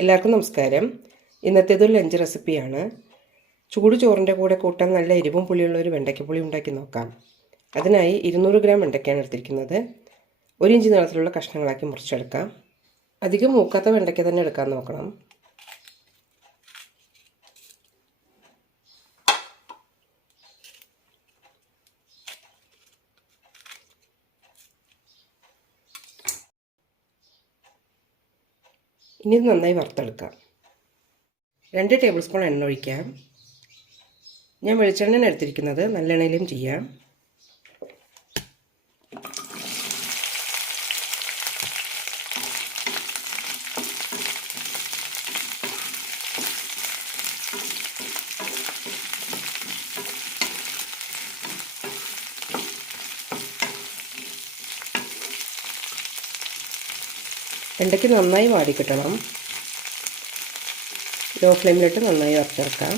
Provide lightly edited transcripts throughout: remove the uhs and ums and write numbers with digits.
എല്ലാവർക്കും നമസ്കാരം. ഇന്നത്തേതൊരു ലഞ്ച് റെസിപ്പിയാണ്. ചൂട് ചോറിൻ്റെ കൂടെ കൂട്ടാൻ നല്ല എരിവും പുളിയുള്ള ഒരു വെണ്ടയ്ക്കപ്പുളി ഉണ്ടാക്കി നോക്കാം. അതിനായി 200 ഗ്രാം വെണ്ടയ്ക്കയാണ് എടുത്തിരിക്കുന്നത്. 1 ഇഞ്ച് നീളത്തിലുള്ള കഷ്ണങ്ങളാക്കി മുറിച്ചെടുക്കാം. അധികം മൂക്കാത്ത വെണ്ടയ്ക്ക തന്നെ എടുക്കാൻ നോക്കണം. ഇനി ഇത് നന്നായി വറുത്തെടുക്കാം. 2 ടേബിൾ സ്പൂൺ എണ്ണ ഒഴിക്കാം. ഞാൻ വെളിച്ചെണ്ണയാണ് എടുത്തിരിക്കുന്നത്, നല്ലെണ്ണയിലും ചെയ്യാം. വെണ്ടയ്ക്ക് നന്നായി വാടി കിട്ടണം. ലോ ഫ്ലെയിമിലിട്ട് നന്നായി വറുത്തെടുക്കാം.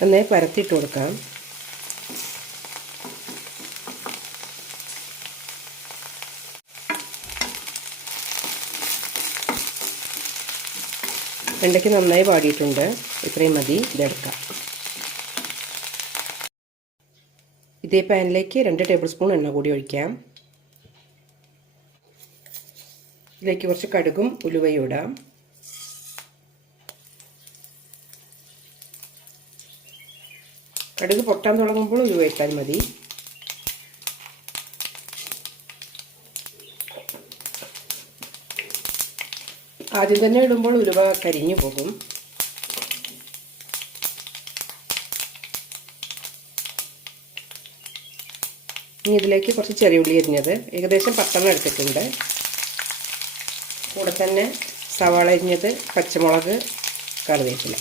നന്നായി പരത്തിയിട്ട് കൊടുക്കാം. വെണ്ടയ്ക്ക് നന്നായി വാടിയിട്ടുണ്ട്. ഇത്രയും മതി. ഇതെടുക്കാം. ഇതേ പാനിലേക്ക് 2 ടേബിൾ സ്പൂൺ എണ്ണ കൂടി ഒഴിക്കാം. ഇതിലേക്ക് കുറച്ച് കടുകും ഉലുവയും ഇടാം. കടുക് പൊട്ടാൻ തുടങ്ങുമ്പോൾ ഉലുവ ഇട്ടാൽ മതി. ആദ്യം തന്നെ ഇടുമ്പോൾ ഉലുവ കരിഞ്ഞു പോകും. ഇനി ഇതിലേക്ക് കുറച്ച് ചെറിയ ഉള്ളി അരിഞ്ഞത് ഏകദേശം 10 എടുത്തിട്ടുണ്ട്. കൂടെ തന്നെ സവാള അരിഞ്ഞത്, പച്ചമുളക്, കറിവേപ്പില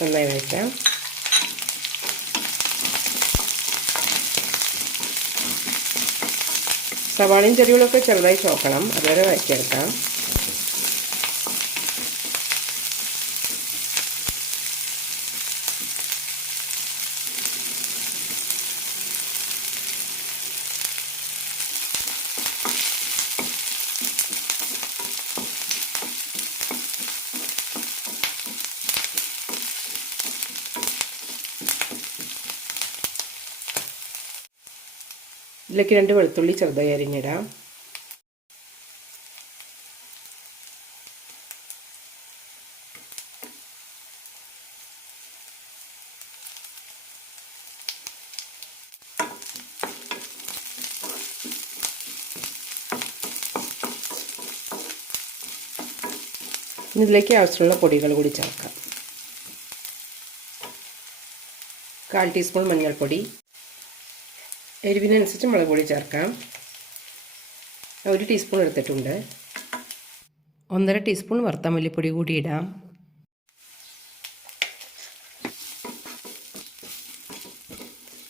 നന്നായി വഴറ്റാം. സവാളയും ചെറിയുള്ളൊക്കെ ചെറുതായി ചോക്കണം, അതുവരെ വഴറ്റിയെടുക്കാം. ഇതിലേക്ക് 2 വെളുത്തുള്ളി ചെറുതായി അരിഞ്ഞിടാം. ഇതിലേക്ക് ആവശ്യമുള്ള പൊടികൾ കൂടി ചേർക്കാം. 1/4 ടീസ്പൂൺ മഞ്ഞൾപ്പൊടി, എരിവിനനുസരിച്ച് മുളക് പൊടി ചേർക്കാം. 1 ടീസ്പൂൺ എടുത്തിട്ടുണ്ട്. 1.5 ടീസ്പൂൺ വറുത്ത മല്ലിപ്പൊടി കൂടി ഇടാം.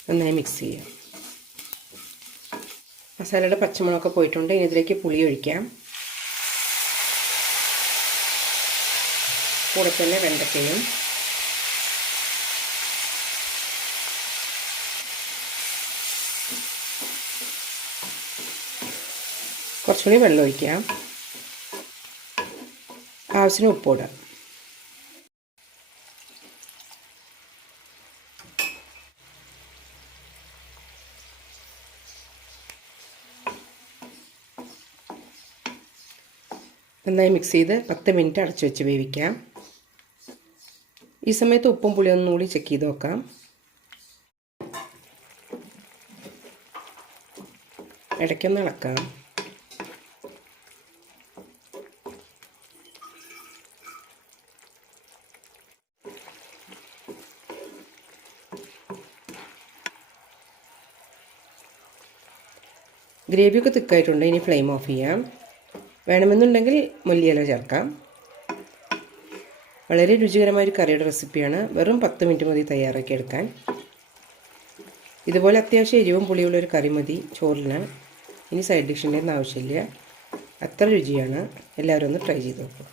നന്നായി മിക്സ് ചെയ്യാം. മസാലയുടെ പച്ചമുളകൊക്കെ പോയിട്ടുണ്ട്. ഇനി ഇതിലേക്ക് പുളി ഒഴിക്കാം. കൂടെ തന്നെ വെണ്ടയ്ക്കയും കുറച്ചുകൂടി വെള്ളം ഒഴിക്കാം. ആവശ്യത്തിന് ഉപ്പിടാം. നന്നായി മിക്സ് ചെയ്ത് 10 മിനിറ്റ് അടച്ചു വെച്ച് വേവിക്കാം. ഈ സമയത്ത് ഉപ്പും പുളിയും ഒന്നുകൂടി ചെക്ക് ചെയ്ത് നോക്കാം. ഇടയ്ക്കൊന്ന് ഇളക്കാം. ഗ്രേവിയൊക്കെ തിക്കായിട്ടുണ്ട്. ഇനി ഫ്ലെയിം ഓഫ് ചെയ്യാം. വേണമെന്നുണ്ടെങ്കിൽ മല്ലിയില ചേർക്കാം. വളരെ രുചികരമായ ഒരു കറിയുടെ റെസിപ്പിയാണ്. വെറും 10 മിനിറ്റ് മതി തയ്യാറാക്കി എടുക്കാൻ. ഇതുപോലെ അത്യാവശ്യം എരിവും പുളിയുള്ളൊരു കറി മതി ചോറിന്. ഇനി സൈഡ് ഡിഷിൻ്റെ ഒന്നും ആവശ്യമില്ല. അത്ര രുചിയാണ്. എല്ലാവരും ഒന്ന് ട്രൈ ചെയ്ത് നോക്കും.